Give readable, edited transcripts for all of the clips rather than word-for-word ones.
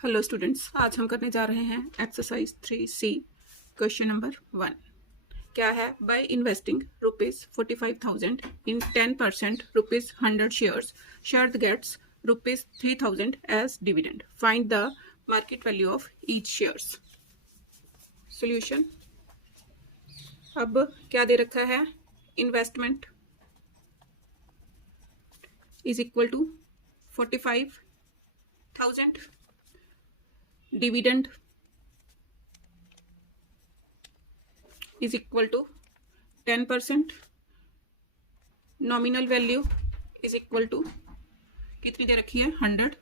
Hello students, आज हम करने जा रहे हैं एक्सरसाइज 3C क्वेश्चन नंबर 1। क्या है? बाय इन्वेस्टिंग ₹45,000 इन 10% ₹100 शेयर्स, शर्त gets ₹3,000 as dividend. Find the market value of each shares. Solution. अब क्या दे रखा है? Investment is equal to 45,000, dividend is equal to 10%, nominal value is equal to कितनी दे रखी है? 100।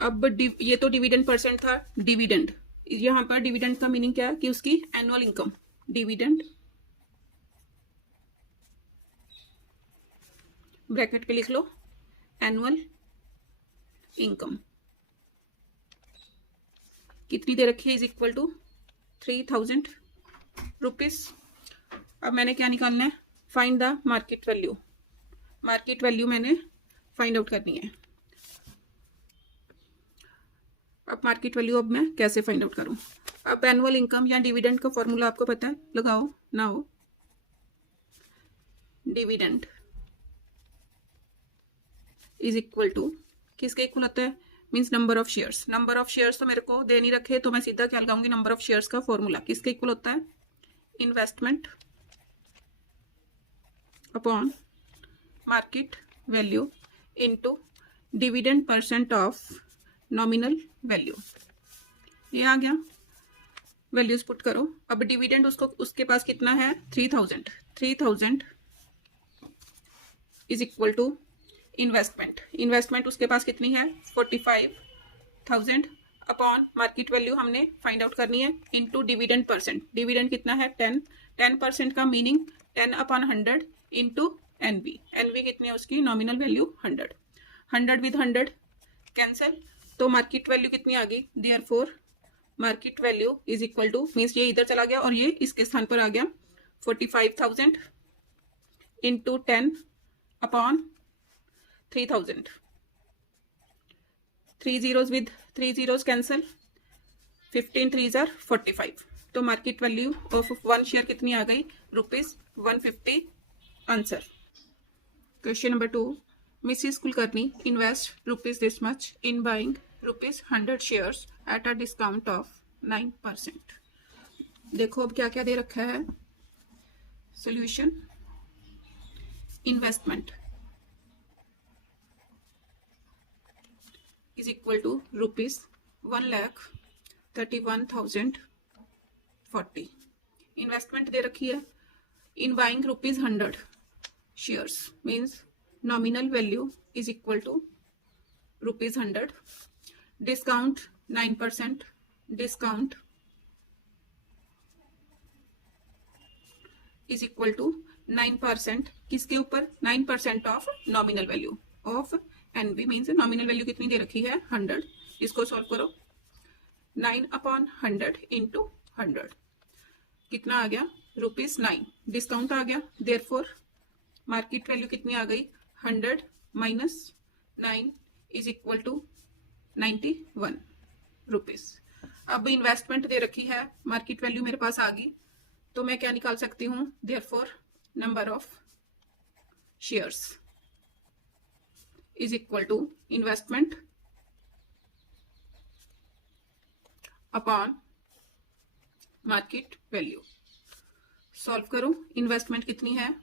अब ये तो डिविडेंड परसेंट था। डिविडेंड, यहां पर डिविडेंड का मीनिंग क्या है कि उसकी एनुअल इनकम। डिविडेंड ब्रैकेट पे लिख लो एनुअल इनकम कितनी दे रखी है? Is equal to 3,000 rupees. अब मैंने क्या निकालना है? Find the market value. Market value मैंने फाइंड आउट करनी है। अब मार्केट वैल्यू अब मैं कैसे फाइंड आउट करूं? अब एनुअल इनकम या डिविडेंड का फॉर्मूला आपको पता है, लगाओ। Now dividend is equal to किसके इक्वल होता है? Means number of shares. Number of shares तो मेरे को दे नहीं रखे, तो मैं सीधा क्या लगाऊंगी? नंबर ऑफ शेयर्स का फॉर्मूला किसके इक्वल होता है? Investment upon market value into dividend percent of nominal value. ये आ गया। वैल्यूज पुट करो। अब डिविडेंड उसके पास कितना है? 3,000 इज इक्वल टू इन्वेस्टमेंट उसके पास कितनी है? 45,000 अपॉन मार्केट वैल्यू हमने फाइंड आउट करनी है इनटू डिविडेंड परसेंट। डिविडेंड कितना है? 10% का meaning 10 upon 100 into NV. NV कितनी है उसकी? Nominal value 100। 100 विद 100 कैंसिल, तो मार्केट वैल्यू कितनी आ गई? Therefore market value is equal to, means ये इधर चला गया और ये इसके स्थान पर आ गया, 45,000 into 10 upon 3,000। 3 zeros with 3 zeros cancel, 15 3s are 45। तो मार्केट वैल्यू ऑफ 1 शेयर कितनी आ गई? ₹150। Answer. Question number 2। Mrs Kulkarni invest ₹this much in buying ₹100 shares at a discount of 9%। देखो अब क्या क्या दे रखा है। Solution. Investment is equal to ₹1,31,040। Investment दे रखी है in buying ₹100 shares, means nominal value is equal to ₹100। Discount 9%, discount is equal to 9% किसके ऊपर? 9% of nominal value of NV, means nominal value कितनी दे रखी है? 100। इसको सॉल्व करो। 9 अपॉन 100 इंटू 100 कितना आ गया? ₹9। डिस्काउंट आ गया, देयरफॉर मार्केट वैल्यू कितनी आ गई? 100 minus 9 is equal to 91 rupees. अब इन्वेस्टमेंट दे रखी है, मार्केट वैल्यू मेरे पास आ गई, तो मैं क्या निकाल सकती हूँ? Therefore number of shares is equal to investment upon market value। Solve करो। इन्वेस्टमेंट कितनी है?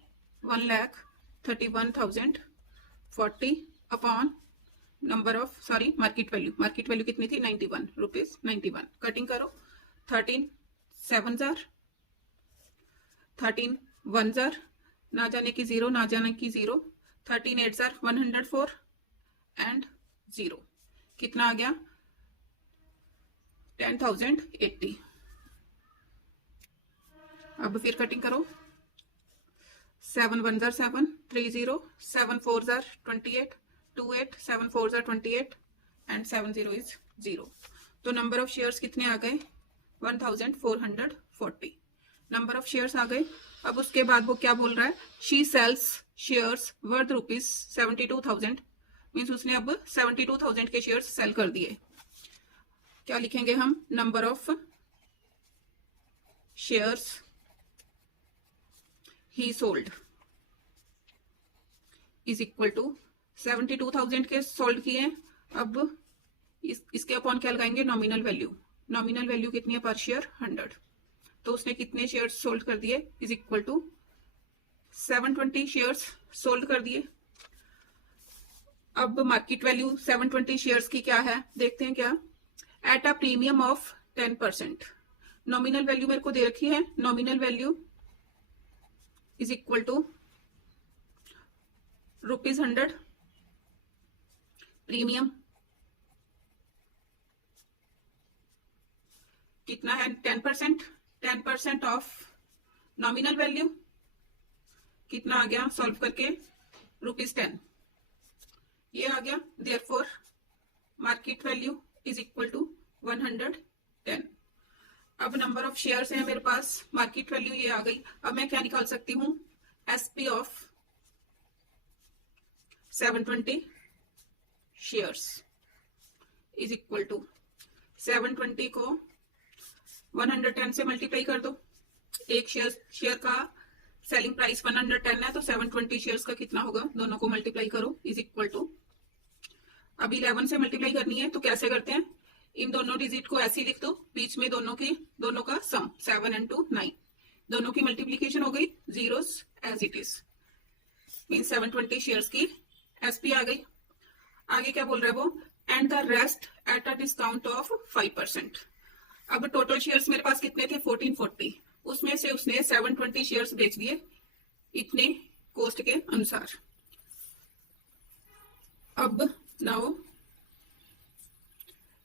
1,31,040 upon number of market value कितनी थी? 91 रुपीज। 91 कटिंग करो। 13 7s are 13 1s are, ना जाने की 0 ना जाने की 0, 13 8s are 104 एंड 0 कितना आ गया? 10,080। अब फिर कटिंग करो। 7 1s are 7, 3 0, 7 4s are 28, 2 8, 7 4s are 28 and 7 0 is 0। तो नंबर ऑफ शेयर्स कितने आ गए? 1,440 नंबर ऑफ शेयर्स आ गए। अब उसके बाद वो क्या बोल रहा है? She sales shares worth ₹72,000 means उसने अब 72,000 के शेयर्स सेल कर दिए। क्या लिखेंगे हम? Number of shares he sold is equal to 72,000 के सोल्ड किए। अब इसके अपॉन क्या लगाएंगे? Nominal value. नॉमिनल वैल्यू कितनी है पर शेयर? 100। तो उसने कितने शेयर्स सोल्ड कर दिए? Is equal to 720 shares sold कर दिए। अब मार्केट वैल्यू 720 शेयर्स की क्या है देखते हैं। क्या? At a premium of 10%। Nominal value मेरे को दे रखी है, nominal value is equal to ₹100। Premium कितना है? 10%। 10% ऑफ नॉमिनल वैल्यू कितना आ गया? सॉल्व करके ₹10 ये आ गया। Therefore market value is equal to 110। अब नंबर ऑफ शेयर्स है मेरे पास, मार्केट वैल्यू ये आ गई। अब मैं क्या निकाल सकती हूँ? SP of 720 shares is equal to 720 को 110 से मल्टीप्लाई कर दो। एक शेयर का सेलिंग प्राइस 110 है, तो 720 शेयर्स का कितना होगा? दोनों को मल्टीप्लाई करो इज इक्वल टू, अब 11 से मल्टीप्लाई करनी है। तो कैसे करते हैं? इन दोनों डिजिट को ऐसे लिख दो, बीच में दोनों का सम 7 and 2 9, दोनों की मल्टीप्लीकेशन हो गई, zeros as it is, mean 720 shares की एसपी आ गई। आगे क्या बोल रहा है वो? And the rest at a discount of 5%। अब टोटल शेयर्स मेरे पास कितने थे? 1440। उसमें से उसने 720 शेयर्स बेच दिए इतने कॉस्ट के अनुसार। अब now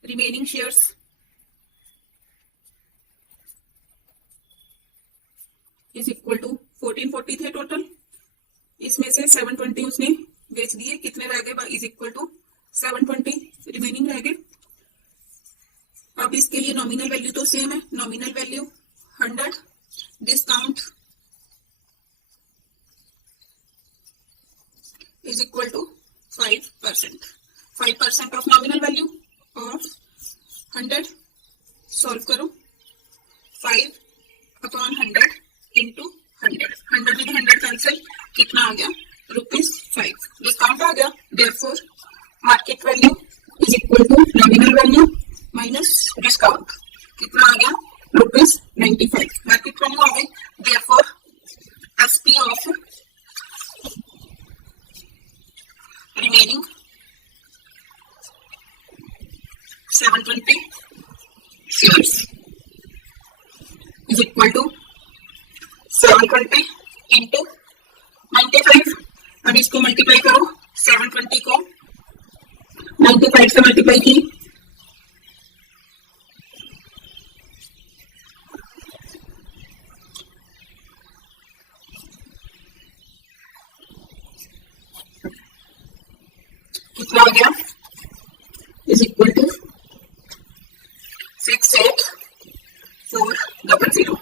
remaining shares is equal to 1440 थे टोटल, इसमें से 720 उसने बेच दिए, कितने रह गए? इज इक्वल टू 720 रिमेनिंग रह गए। अब इसके लिए नॉमिनल वैल्यू तो सेम है, nominal value 100 discount is equal to 5%। 5% of nominal value of 100 solve करो। 5 अपॉन 100 इंटू 100, 100 विद 100 कैंसिल, कितना आ गया? ₹5। डिस्काउंट आ गया। Therefore market value is equal to nominal value minus discount, कितना आ गया? ₹95। मार्केट वैल्यू आ गई। Therefore SP of remaining 720 shares is equal to 720 into 95। अब इसको मल्टीप्लाई करो, 720 को 95 से मल्टीप्लाई की, कितना आ गया? Is equal to 68400।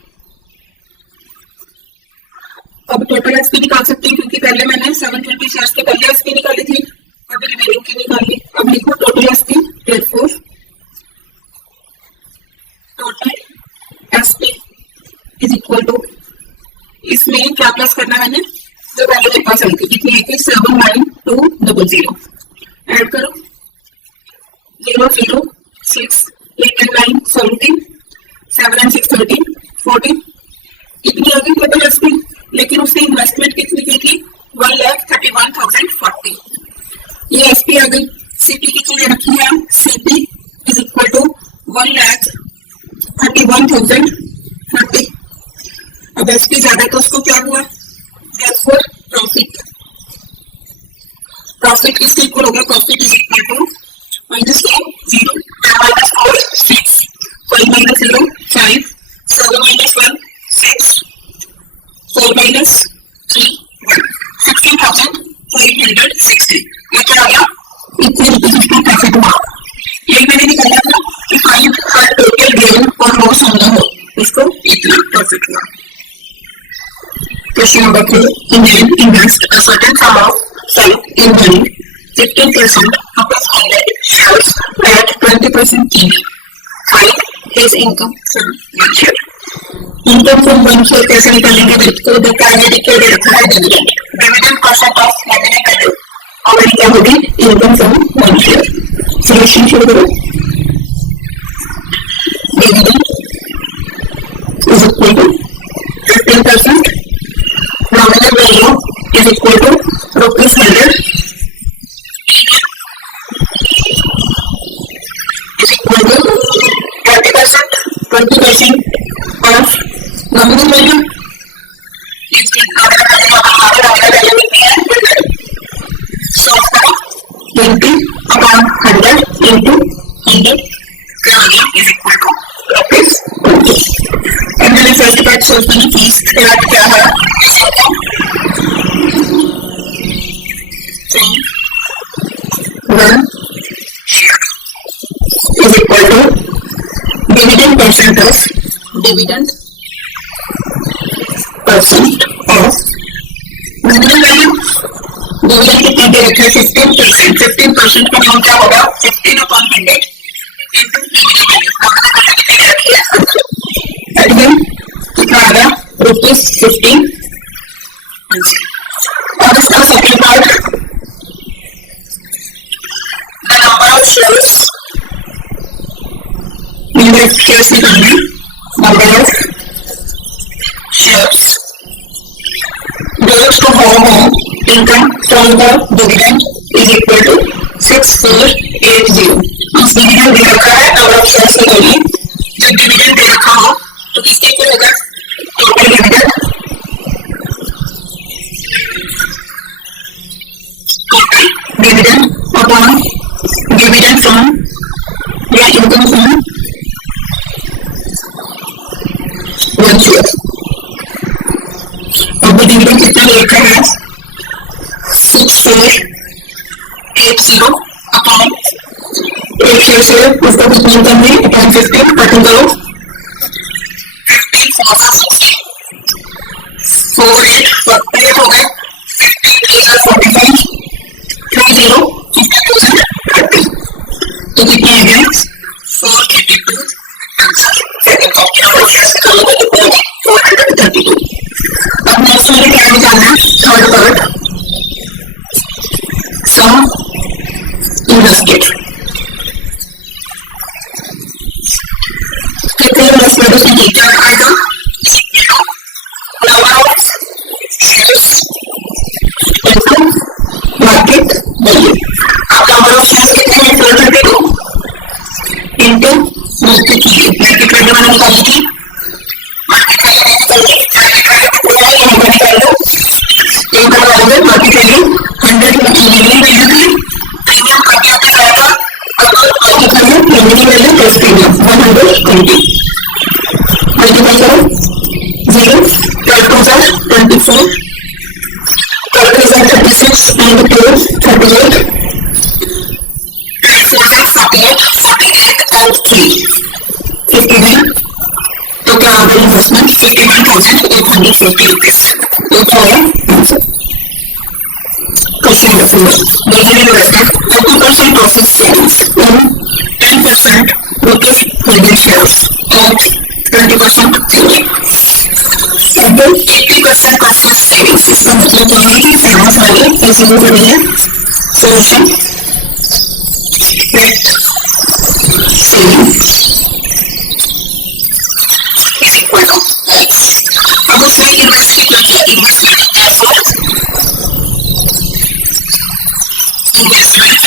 अब टोटल एसपी निकाल सकते हैं, क्योंकि पहले मैंने 720 शेयर्स के पहले एसपी निकाली थी, अब रिमेनिंग की निकाली। अब लिखो total SP. Therefore total SP is equal to, इसमें क्या प्लस करना है मैंने? जो पहले मेरे पास आई थी, कितनी है? 79200 ऐड करो, 0 0 6 8 and 9 17, 7 and 6 13 14, कितनी आ गई टोटल एसपी? लेकिन उसने इन्वेस्टमेंट कितनी की थी? 1,31,040। ये एसपी आ गई। सीपी की चीजें रखी है, सीपी इज इक्वल टू 1,31,040। अब एसपी ज्यादा तो उसको क्या हुआ? देयरफॉर प्रॉफिट, प्रॉफिट किसके इक्वल होगा? Profit is equal to -10 0 -4 6 5 -0 5 7 -1 6 4 -3 1 16,560। ये क्या आ गया? इतने इसका प्रॉफिट हुआ। यही मैंने निकाला था कि फाइंड हर टोटल गेन और लॉस होना हो, उसको इतना प्रॉफिट हुआ। Question number 3. Indian invest a certain sum of in money 15% of his salary shows that 20% each. 5. His income from one share. Income from one share कैसे निकालेंगे? तो बताने के लिए रखा है dividend. Dividend percent of nominal value. हमारी क्या होगी? Income from one share. Solution शुरू करो. Dividend is equal to 15%. Nominal value is equal to rupees 100 is equal to 20%. 20% of nominal value is nominal value कितनी है? 100. 20 upon 100 into 100 is equal to rupees 20. And then first part solve करनी fees क्या है? One is equal to dividend percent of nominal value. Dividend कितना दे रखा है? 15%. 15% का नाम क्या होगा? 15 upon 100 into nominal value. nominal value कितनी दे रखी है? again कितना आएगा? rupees 15. और इसका second part the number of shares. number of shares निकालना. number of shares those to whom income from the dividend is equal to 6480. इस डिविडेंड दे रखा है. number of shares निकालिए. जब डिविडेंड दे रखा हो तो किसके इक्वल होगा? Total dividend. Total dividend upon dividend from या इनकम फ्रॉम वन शेयर. अब डिविडेंड कितना दे रखा है? 6480 अपॉन एक शेयर से उसका कितना इनकम है? अपॉन 15 कटिंग करो. 15 4 60 48 हो गए. 15 45 30 50,030. तो कितने आ गए? 482 answer. Second option number shares निकालोगे तो 432. अब नेक्स्ट वाले क्या निकालना है? थर्ड पार्ट सम इन्वेस्टेड. कितने इन्वेस्टमेंट उसने की? क्या आएगा? Number of shares into market value. अब नंबर ऑफ शेयर्स कितने हैं? 432 into market value. Market value मैंने निकाली थी. मार्केट वैल्यू निकाल दी. मार्केट वैल्यू कितना है? यहाँ पर निकाल लो. एक बार डालोगे मार्केट वैल्यू 100 नॉमिनल वैल्यू थी. प्रीमियम का क्या दिखाएगा? अगर और निकालो nominal value plus premium 120. Multiply करो. 0 12,024 36 and 2 38 4 48 48 and 3 59. तो क्या होगा इन्वेस्टमेंट? 51,850 रुपीज. तो क्या है answer? Question number 4. Dividend invested 20% of his savings in 10% rupees holding shares at 20% dividend. Into 80% of his savings. इसका मतलब क्या है कि फाइनेंस वाले एज्यूम कर रहे हैं. Solution net savings is equal to. अब उसने इन्वेस्ट कितना किया? Investment therefore investment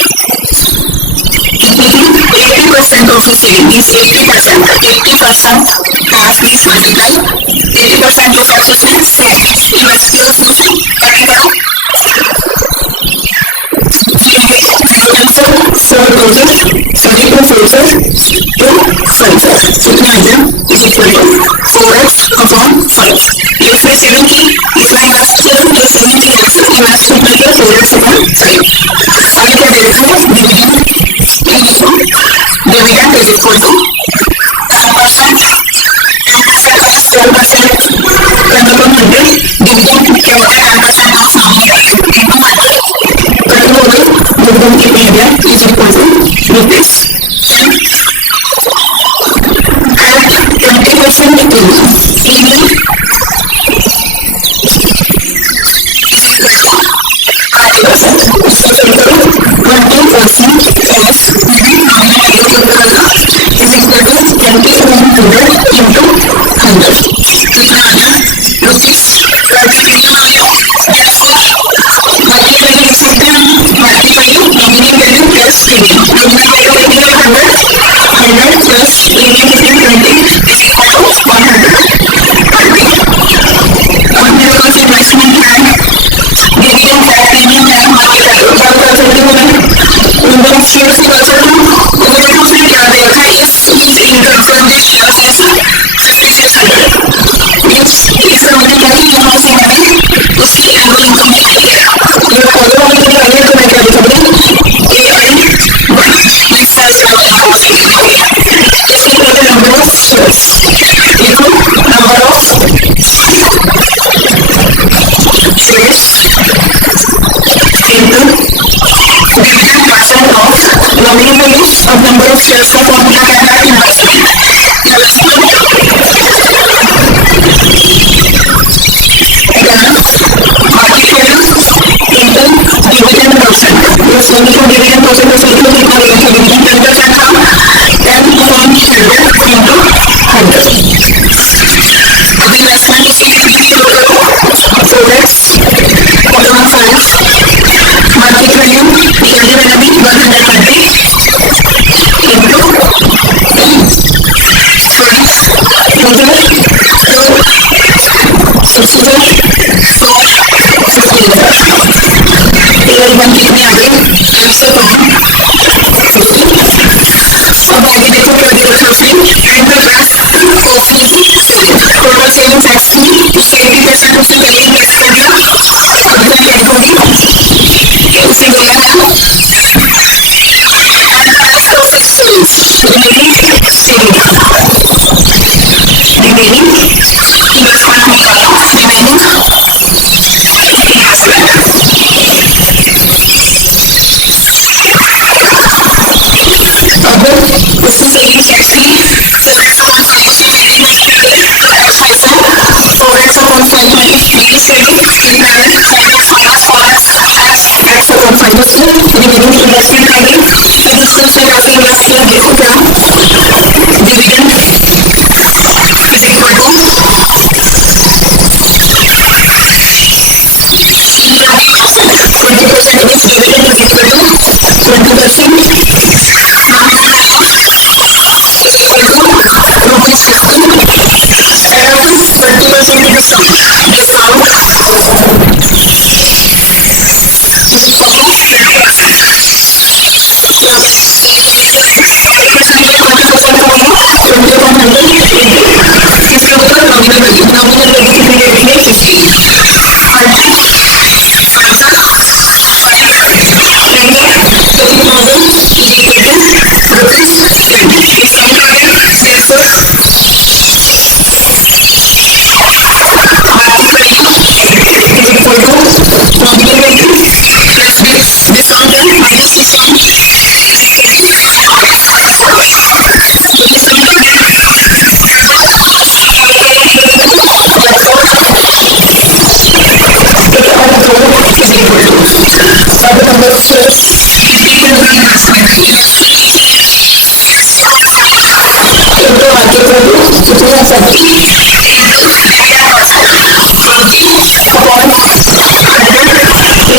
including 80% of his saving means 80% of his multiply 80% of उसने saved. इन्वेस्ट किया उसने कैसे करो? 4x upon 5. ये उसने सेविंग की. इसमें इन्वेस्ट किया. तो सेविंग की वजह से इन्वेस्ट कितना किया? 4x upon 5. हमें क्या दे रखा है? Dividend is equal to 10%. 10% का 10% कंट्रोल ऑन 100. डिविडेंड क्या होता है? 10% of nominal value into 100. Cutting हो गई. then area is equal to rupees 10. And 20% in EV of number of shares of Popular Cadillac Investment market value into dividend percent. This one for dividend percent is equal to 10% from 10 common shareholder into 100. The investment is equity total. So let's put on size. Market value yearly benefit 120 into funds total to subsidiary for 50 years. Yearly one कितने आ गए? 50 अब आगे देखो क्या दिया सोचिए and the rest of the total savings tax की 80% उसने पहले ही tax कर दिया अब क्या कैटेगरी उसे दिया है and the rest of the savings remaining saving remaining investment नहीं आया remaining investment अब उसको saving tax की progress upon financial planning exercise progress upon planning business credit impairment finance forex tax upon financial remaining investment credit additional से काफी invest किया देखो क्या dividend is equal to C20% means dividend is equal to 20% nominal value is equal to rupees 50 add 20% discount is equal to 20%. So 40% में 40% का होगा 20/100 इसके ऊपर nominal value कितने दे देंगे 50 आंसर 5 रहेंगे 20,000 is equal to rupees 20 it's coming to an end therefore market value is equal to nominal value plus discount and minus discount is equal to so this coming to an end अब number of shares 50 के अंदर investment into market value कितना 70 into 10% 20 upon 100 into 100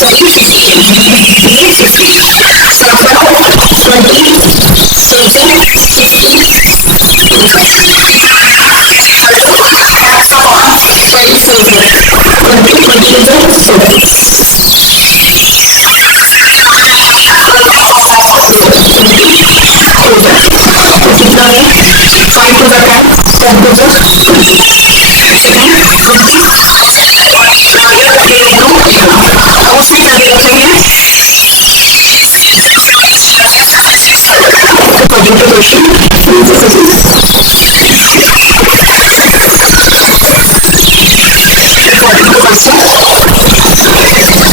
sorry 50 so now 20 saving 50 invest tax upon 20 saving 20 into 7 कितना है 5 to the 10 10 to the 7 50 आगे करके ले लो अब उसमें क्या देना चाहिए according to question according to question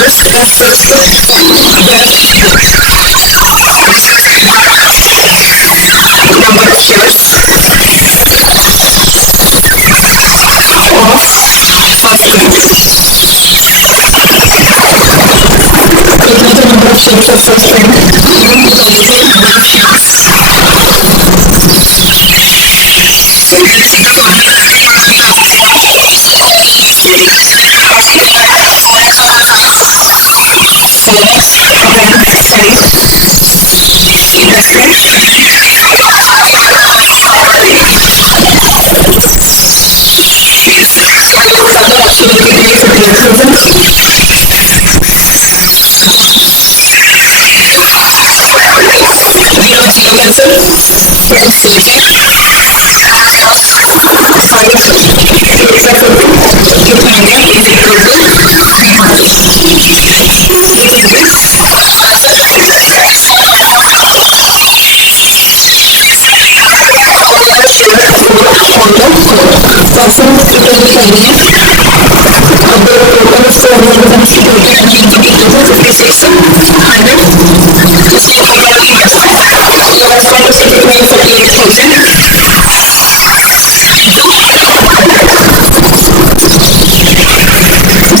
shares as such that number of shares of first rank. The number of shares of first rank number of shares. So let's see the total as we have so next rank side investment so total activity days at 12,000 zero cancel that is 17 5 extra total 800 is equal to 300 also it will be convenient the total of shareholders and equity to 56,100 just like I got the website is it means 38,000 zero cancel divided 0 by 0 this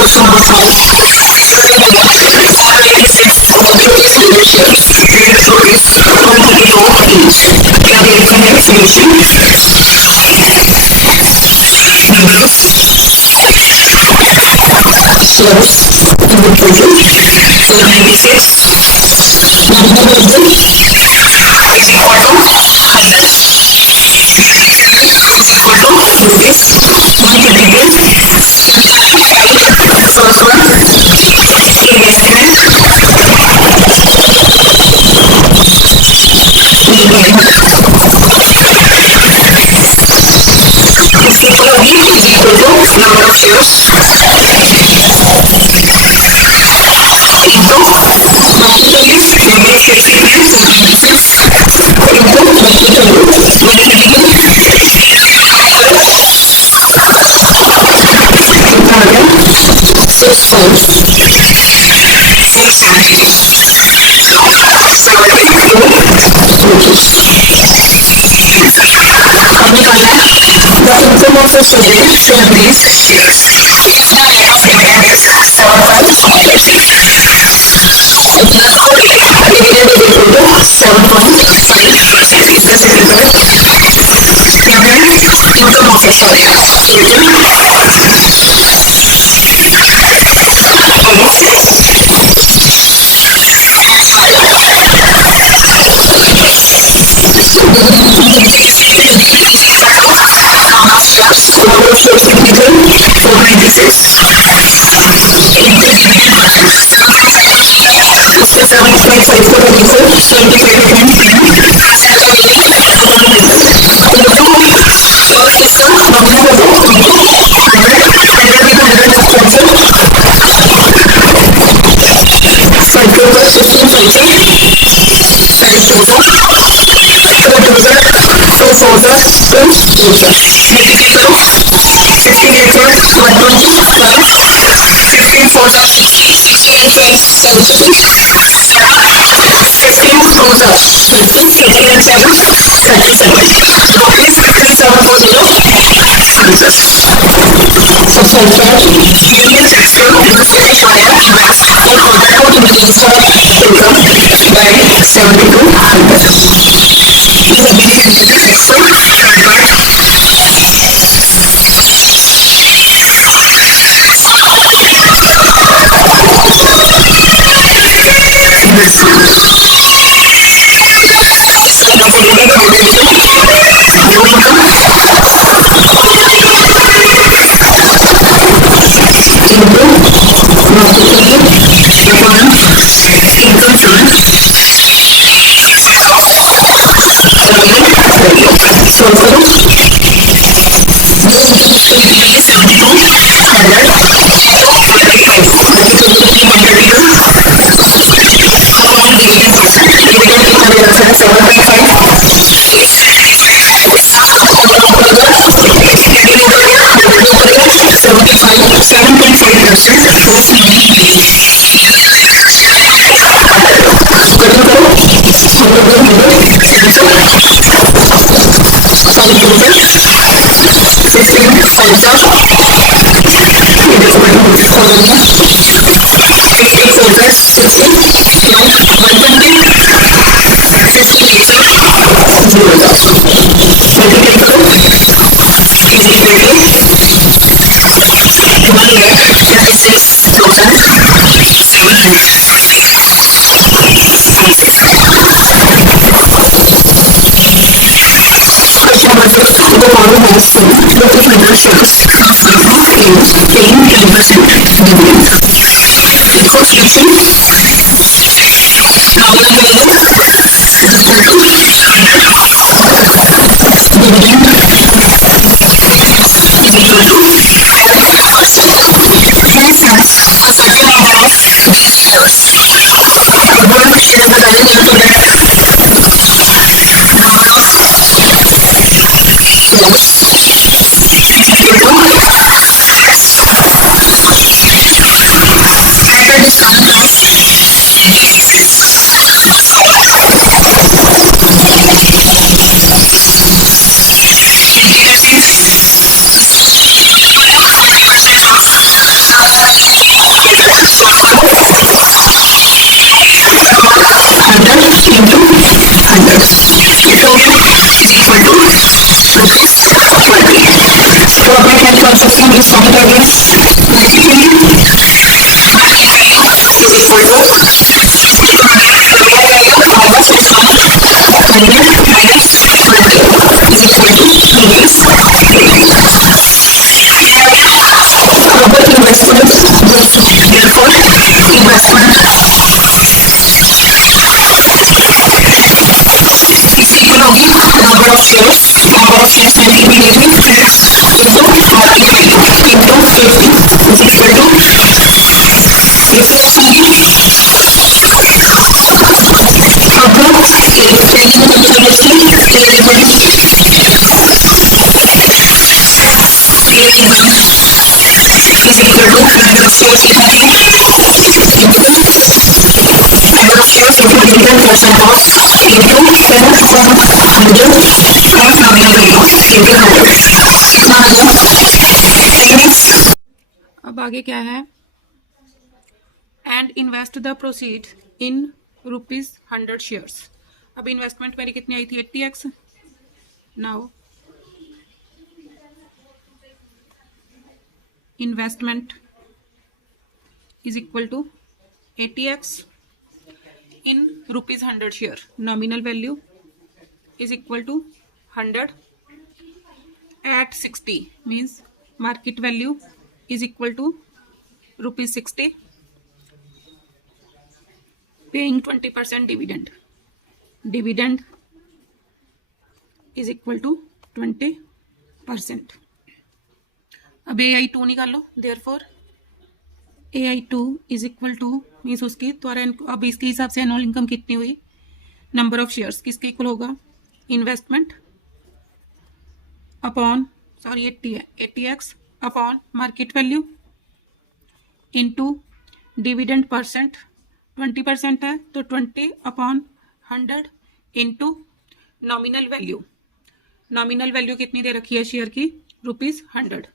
also 24,000 Question number 5. The income of a student should be shares. If the rate of dividend is 7.5%, dividend is equal to 7.5%. This is equal to income of a So, rupees 100 shares of Wipro is paying 10% dividend. Before deduction, nominal value is equal to 100. Dividend is equal to 10%. Hence, a certain number of these shares. One share the value equal to that number of shares equal to X. At the discount price, into 100. The total is equal to rupees 20. तो अपने health concept को हम लोग solve कर रहे हैं. Basically market value is equal to nominal value minus 100 minus 20 is equal to rupees 3. Total investment, therefore investment is equal होगी number of shares मैंने immediately into market value into 50 is equal to reflex होगी. अब पहले में consideration AI1 is equal to number of shares लिखा है into number of shares into dividend percent of into 10 upon 100 and nominal value into 100. कितना आ गया 10x. अब आगे क्या है, and invest the proceed in ₹100 shares. अब इन्वेस्टमेंट मेरी कितनी आई थी 80x. Now investment is equal to 80x in ₹100 share. Nominal value is equal to 100 at 60 means market value is equal to ₹60. Paying 20% dividend. Dividend is equal to 20%. अब AI2 निकालो. Therefore AI2 is equal to means उसकी द्वारा अब इसके हिसाब से annual income कितनी हुई, नंबर ऑफ शेयर्स किसके इक्वल होगा, investment upon 80x upon market value into dividend percent 20% है तो 20 upon 100 into nominal value. Nominal value कितनी दे रखी है शेयर की, ₹100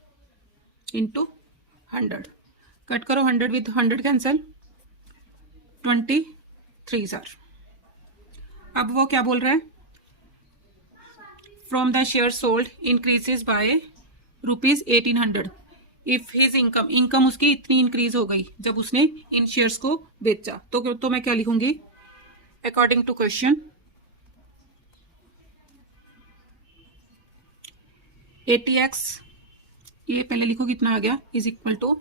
इंटू 100. कट करो 100 विद 100 कैंसल, 23 सर. अब वो क्या बोल रहा है, from the share sold increases by ₹1800 if his income उसकी इतनी इंक्रीज हो गई जब उसने इन शेयर्स को बेचा. तो मैं क्या लिखूंगी, अकॉर्डिंग टू क्वेश्चन 80x ये पहले लिखो कितना आ गया, is equal to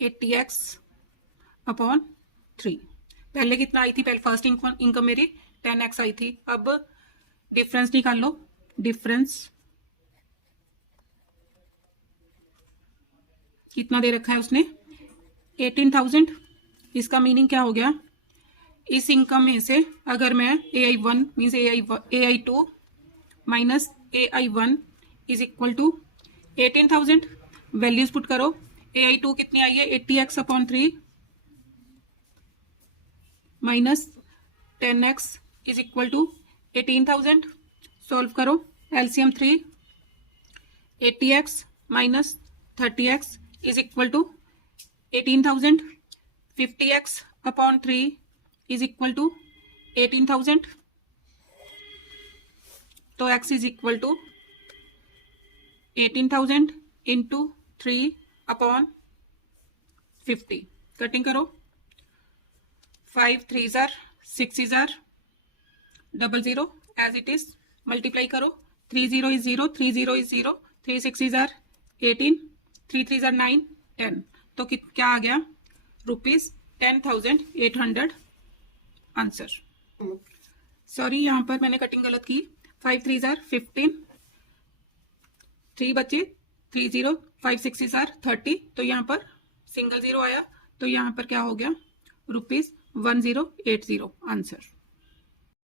80x upon 3. पहले कितना आई थी, पहले फर्स्ट इनकम मेरी 10x आई थी. अब डिफरेंस निकाल लो. डिफरेंस कितना दे रखा है उसने, 18,000. इसका मीनिंग क्या हो गया, इस इनकम में से अगर मैं AI1 means AI2 minus AI1 is equal to 18,000. Values put करो. AI2 कितनी आई है 80x upon 3 minus 10x is equal to 18,000. Solve करो. LCM 3. 80x minus 30x is equal to 18,000. 50x upon 3 is equal to 18,000. तो x is equal to 18,000 into 3 upon 50. Cutting करो. 5 3s are 6s are 00 as it is. Multiply करो. 30 is 0, 30 is 0, 3 6 jar 18, 3 3 jar 9, 10, तो क्या आ गया ₹10,800 answer. Sorry यहाँ पर मैंने cutting गलत की, 5 3 जार 15, 3 बचे 30, 5 6 जार 30, तो यहाँ पर सिंगल जीरो आया, तो यहाँ पर क्या हो गया ₹1080 आंसर।